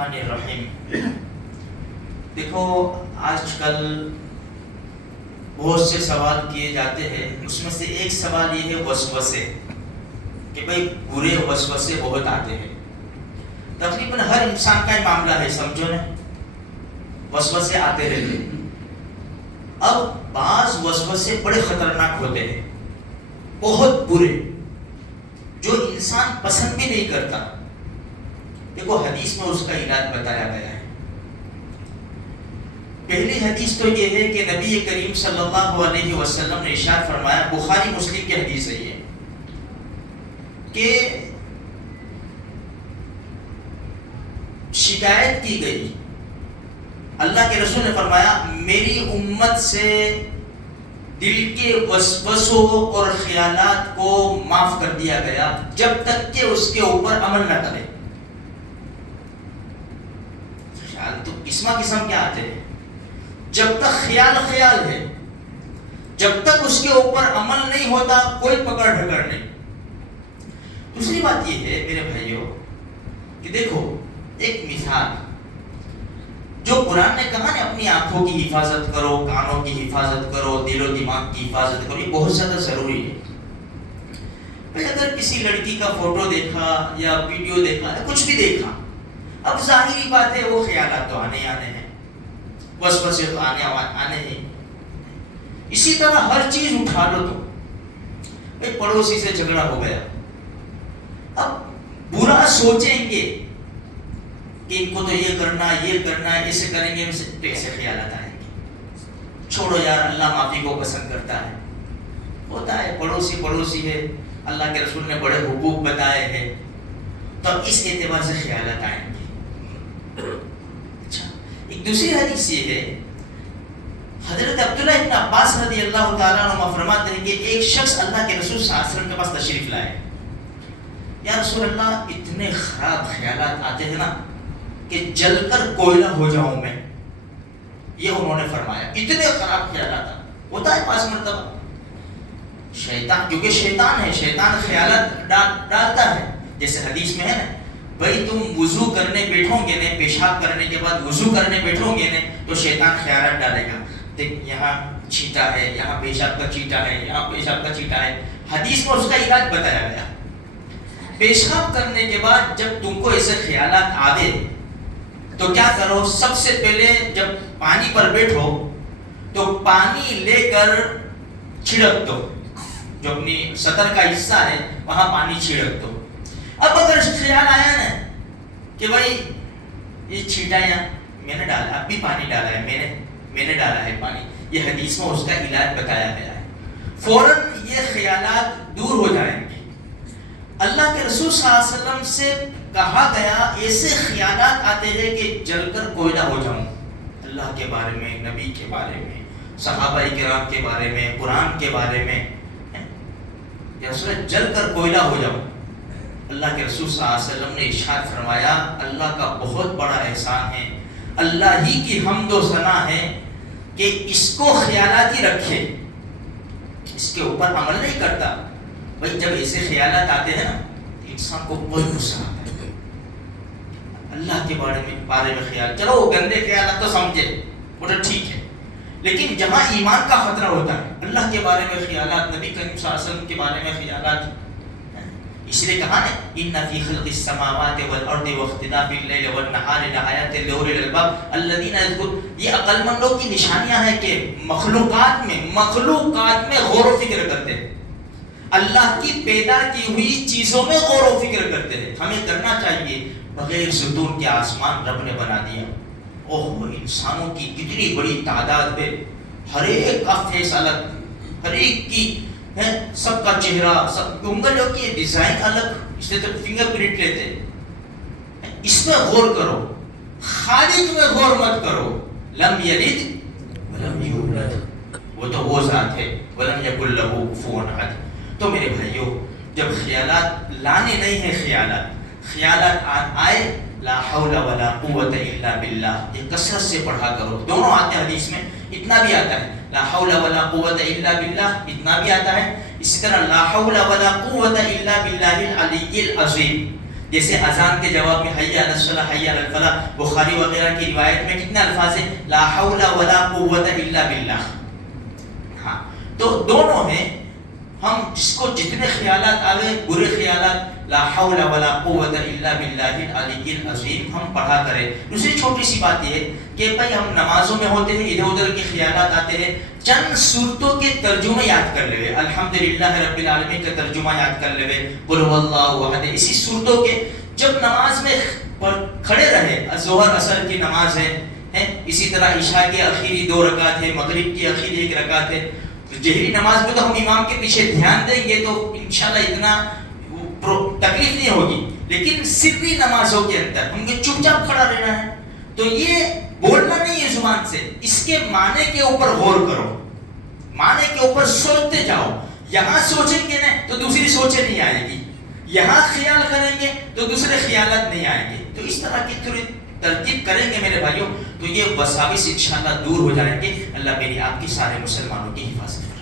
الرحمن الرحیم. دیکھو آج کل بہت سے سوال کیے جاتے ہیں، اس میں سے ایک سوال یہ ہے وسوسے، کہ بھئی برے وسوسے بہت آتے ہیں. تقریباً ہر انسان کا یہ معاملہ ہے، سمجھو نا، وسوسے آتے رہتے ہیں. اب بعض وسوسے بڑے خطرناک ہوتے ہیں، بہت برے، جو انسان پسند بھی نہیں کرتا. دیکھو حدیث میں اس کا علاج بتایا گیا ہے. پہلی حدیث تو یہ ہے کہ نبی کریم صلی اللہ علیہ وسلم نے ارشاد فرمایا، بخاری مسلم کی حدیث ہے یہ، کہ شکایت کی گئی، اللہ کے رسول نے فرمایا میری امت سے دل کے وسوسوں اور خیالات کو معاف کر دیا گیا جب تک کہ اس کے اوپر عمل نہ کرے. خیال تو قسم کیا آتے ہیں، جب تک خیال ہے، جب تک اس کے اوپر عمل نہیں ہوتا کوئی پکڑ ڈھکڑ نہیں. دوسری بات یہ ہے میرے بھائیوں کہ دیکھو ایک مثال، جو قرآن نے کہا نا اپنی آنکھوں کی حفاظت کرو، کانوں کی حفاظت کرو، دل و دماغ کی حفاظت کرو، یہ بہت زیادہ ضروری ہے. پھر اگر کسی لڑکی کا فوٹو دیکھا یا ویڈیو دیکھا یا کچھ بھی دیکھا، اب ظاہری بات ہے وہ خیالات تو آنے ہیں، وسوسے تو آنے ہیں. اسی طرح ہر چیز اٹھا لو تو ایک پڑوسی سے جھگڑا ہو گیا، اب برا سوچیں گے کہ ان کو تو یہ کرنا ہے، ایسے کریں گے تو ایسے خیالات آئیں گے. چھوڑو یار، اللہ معافی کو پسند کرتا ہے. ہوتا ہے پڑوسی ہے، اللہ کے رسول نے بڑے حقوق بتائے ہیں، تو اس اعتبار سے خیالات آئیں گے. اچھا، ایک دوسری حدیث یہ ہے، حضرت عبداللہ ابن عباس رضی اللہ تعالیٰ عنہ فرماتے ہیں کہ ایک شخص اللہ کے رسول صلی اللہ علیہ وسلم کے پاس تشریف لائے. یا رسول اللہ، اتنے خراب خیالات آتے ہیں نا کہ جل کر کوئلہ ہو جاؤں میں. یہ انہوں نے فرمایا، اتنے خراب خیالات ہوتا ہے 5 مرتبہ. شیطان، کیونکہ شیطان ہے، شیطان خیالات ڈالتا ہے. جیسے حدیث میں ہے نا، بھائی تم وضو کرنے بیٹھو گے نا، پیشاب کرنے کے بعد وضو کرنے بیٹھو گے نا تو شیطان خیالات ڈالے گا، دیکھ یہاں چھینٹا ہے، یہاں پیشاب کا چھینٹا ہے، یہاں پیشاب کا چھینٹا ہے. حدیث میں اس کا علاج بتایا گیا. پیشاب کرنے کے بعد جب تم کو ایسے خیالات آوے تو کیا کرو، سب سے پہلے جب پانی پر بیٹھو تو پانی لے کر چھڑک دو، جو اپنی سطر کا حصہ ہے وہاں پانی چھڑک دو. اب اگر خیال آیا نا کہ بھائی یہ چھینٹا یہاں میں نے ڈالا، اب بھی پانی ڈالا ہے، میں نے ڈالا ہے پانی، یہ حدیث میں اس کا علاج بتایا گیا ہے. فوراً یہ خیالات دور ہو جائیں گے. اللہ کے رسول صلی اللہ علیہ وسلم سے کہا گیا ایسے خیالات آتے ہیں کہ جل کر کوئلہ ہو جاؤں، اللہ کے بارے میں، نبی کے بارے میں، صحابہ کرام کے بارے میں، قرآن کے بارے میں، یا رسول جل کر کوئلہ ہو جاؤں. اللہ کے رسول صلی اللہ علیہ وسلم نے ارشاد فرمایا، اللہ کا بہت بڑا احسان ہے، اللہ ہی کی حمد و ثنا ہے کہ اس کو خیالات ہی رکھے، اس کے اوپر عمل نہیں کرتا. بھائی جب ایسے خیالات آتے ہیں نا انسان کو بہت غصہ آتا ہے. اللہ کے بارے میں خیال، چلو وہ گندے خیالات تو سمجھے وہ تو ٹھیک ہے، لیکن جہاں ایمان کا خطرہ ہوتا ہے، اللہ کے بارے میں خیالات، نبی کریم صلی اللہ علیہ وسلم کے بارے میں خیالات. اس لیے کہا نا، ان فی خلق السماوات والارض واختلاف اللیل والنہار لآیات لاولی الالباب الذین یذکرون. یہ عقل مندوں کی نشانیاں ہیں کہ مخلوقات میں غور و فکر کرتے ہیں، اللہ کی پیدا کی ہوئی چیزوں میں غور و فکر کرتے ہیں. ہمیں کرنا چاہیے. بغیر ستون کے آسمان رب نے بنا دیا. اوہ، انسانوں کی کتنی بڑی تعداد ہے، ہر ایک کا فیس الگ، ہر ایک کی سب کا چہرہ، سب انگلیوں کی ڈیزائن الگ، اس سے تو فنگر پرنٹ لیتے ہیں. اس میں غور کرو، خالق میں غور مت کرو. لم یلد ولم یولد، وہ تو وہ ذات ہے، ولم یکن لہ کفوا احد. تو میرے بھائیوں، جب خیالات لانے نہیں ہیں، خیالات آئے، لا حول ولا قوت الا باللہ، یہ کثرت سے پڑھا کرو. دونوں آتے ہیں حدیث میں، اتنا بھی آتا ہے لا حول ولا قوت الا باللہ، اتنا بھی آتا ہے. اسی طرح لا حول ولا قوت الا باللہ العلی العظیم، جیسے اذان کے جواب میں حی علی الصلاۃ حی علی الفلاح، بخاری وغیرہ کی روایت میں کتنے الفاظ ہیں؟ لا حول ولا قوت الا باللہ. ہاں تو دونوں ہیں. ہم جس کو جتنے خیالات آوے برے خیالات، لا حول ولا قوت الا باللہ العلی العظیم ہم پڑھا کریں. دوسری چھوٹی سی بات یہ ہے کہ بھائی ہم نمازوں میں ہوتے ہیں، ادھر ادھر کے خیالات آتے ہیں، چند صورتوں کے ترجمے یاد کر لے. الحمدللہ رب العالمین کا ترجمہ یاد کر لے، قل هو اللہ احد. اسی صورتوں کے جب نماز میں کھڑے رہے، ظہر عصر کی نماز ہے، اسی طرح عشاء کی آخری 2 رکعت ہے، مغرب کی آخری 1 رکعت ہے. جہری نماز میں تو ہم امام کے پیچھے دھیان دیں گے تو انشاءاللہ اتنا تکلیف نہیں ہوگی، لیکن سری نمازوں کے اندر ہم کو چپ چاپ کھڑا رہنا ہے. تو یہ بولنا نہیں ہے زبان سے، اس کے معنی کے اوپر غور کرو، معنی کے اوپر سوچتے جاؤ. یہاں سوچیں گے نا تو دوسری سوچیں نہیں آئے گی، یہاں خیال کریں گے تو دوسرے خیالات نہیں آئیں گے. تو اس طرح کی تھوڑی ترتیب کریں گے میرے بھائیوں تو یہ وساوس انشاءاللہ دور ہو جائیں گے. اللہ میری آپ کی سارے مسلمانوں کی حفاظت کرے.